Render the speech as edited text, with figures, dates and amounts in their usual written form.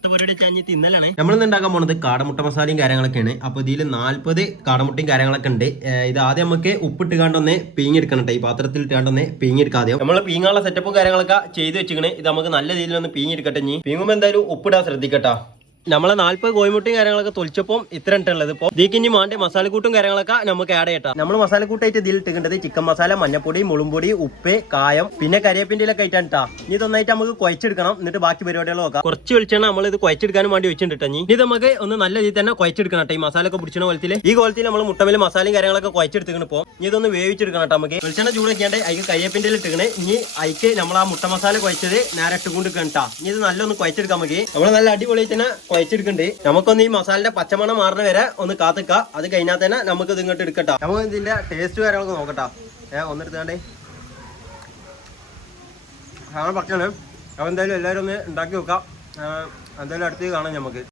അടുത്ത പരിപാടി വെച്ചാൽ ഇന്നലാണ് നമ്മളിന്ന് ഉണ്ടാക്കാൻ പോണത് കാടമുട്ട മസാലയും കാര്യങ്ങളൊക്കെയാണ്. അപ്പോൾ ഇതിൽ 40 കാടമുട്ടയും കാര്യങ്ങളൊക്കെ ഉണ്ട്. ഇത് ആദ്യം നമുക്ക് ഉപ്പിട്ട് കാണ്ടൊന്ന് പീങ്ങിയെടുക്കണം കേട്ടോ. ഈ പാത്രത്തിൽ ഇട്ടാണ്ടൊന്ന് പീങ്ങിയെടുക്കാം. ആദ്യം നമ്മൾ പീങ്ങാനുള്ള സെറ്റപ്പും കാര്യങ്ങളൊക്കെ ചെയ്ത് വെച്ചിങ്ങനെ. ഇത് നമുക്ക് നല്ല രീതിയിൽ ഒന്ന് പീങ്ങിയെടുക്കട്ടെ. ഇനി പീങ്ങുമ്പോൾ എന്തായാലും ഉപ്പിടാൻ ശ്രദ്ധിക്കട്ടോ. നമ്മളെ 40 കോഴിമുട്ടയും കാര്യങ്ങളൊക്കെ തൊലിച്ചപ്പം ഇത്ര ഇട്ടുള്ളത്. ഇപ്പോൾ ഇതിക്ക് ഇനി വേണ്ട മസാലക്കൂട്ടും കാര്യങ്ങളൊക്കെ നമുക്ക് ആഡ് ചെയ്യട്ടാം. നമ്മൾ മസാലക്കൂട്ടായിട്ട് ഇതിൽ ഇട്ടിട്ടുണ്ട് ചിക്കൻ മസാല, മഞ്ഞപ്പൊടി, മുളുംപൊടി, ഉപ്പ്, കായം, പിന്നെ കരിവേപ്പിന്റെലൊക്കെ ആയിട്ടാണ് കേട്ടോ. ഇനി ഇതൊന്നായിട്ട് നമുക്ക് കുഴച്ചെടുക്കണം. എന്നിട്ട് ബാക്കി പരിപാടികൾ നോക്കാം. കുറച്ച് വെളിച്ചെണ്ണ നമ്മൾ ഇത് കുഴച്ചെടുക്കാനും വേണ്ടി വെച്ചിട്ടുണ്ട്. ഇനി ഇത് നമുക്ക് ഒന്ന് നല്ല രീതിയിൽ തന്നെ കുഴച്ചെടുക്കണം കേട്ടോ. ഈ മസാലയൊക്കെ പിടിച്ച കോലത്തിൽ ഈ കോലത്തിൽ നമ്മൾ മുട്ടമേൽ മസാലയും കാര്യങ്ങളൊക്കെ കുഴച്ചെടുത്തിക്കണം. ഇപ്പോൾ ഇനി ഇതൊന്ന് വേവിച്ചെടുക്കണം കേട്ടോ. നമുക്ക് വെളിച്ചെണ്ണ ചൂടാക്കിയാണ്ട് അതിന് കരിവേപ്പിന്റെ ഇട്ടിക്കണേ. ഇനി അതിക്ക് നമ്മൾ ആ മുട്ട മസാല കുഴച്ചത് നേരെ ഇട്ടുകൊണ്ട് കേട്ടാ. ഇനി ഇത് നല്ലൊന്ന് കുഴച്ചെടുക്കാൻ നമുക്ക്. നമ്മൾ നല്ല അടിപൊളിയായിട്ട് തന്നെ കുഴച്ചെടുക്കണ്ട്. നമുക്കൊന്ന് ഈ മസാലയുടെ പച്ചമണം മാറുന്ന വരെ ഒന്ന് കാത്തിക്ക. അത് കഴിഞ്ഞാൽ തന്നെ നമുക്ക് ഇത് ഇങ്ങോട്ട് എടുക്കട്ടോ. നമുക്ക് ഇതിന്റെ ടേസ്റ്റ് കാര്യങ്ങളൊക്കെ നോക്കട്ടാ. ഒന്നെടുത്താണ്ടേ കാണാൻ പറ്റാണ്. അപ്പോൾ എന്തായാലും എല്ലാവരും ഒന്ന് ഉണ്ടാക്കി വെക്കാം. എന്തായാലും അടുത്ത് കാണാം നമുക്ക്.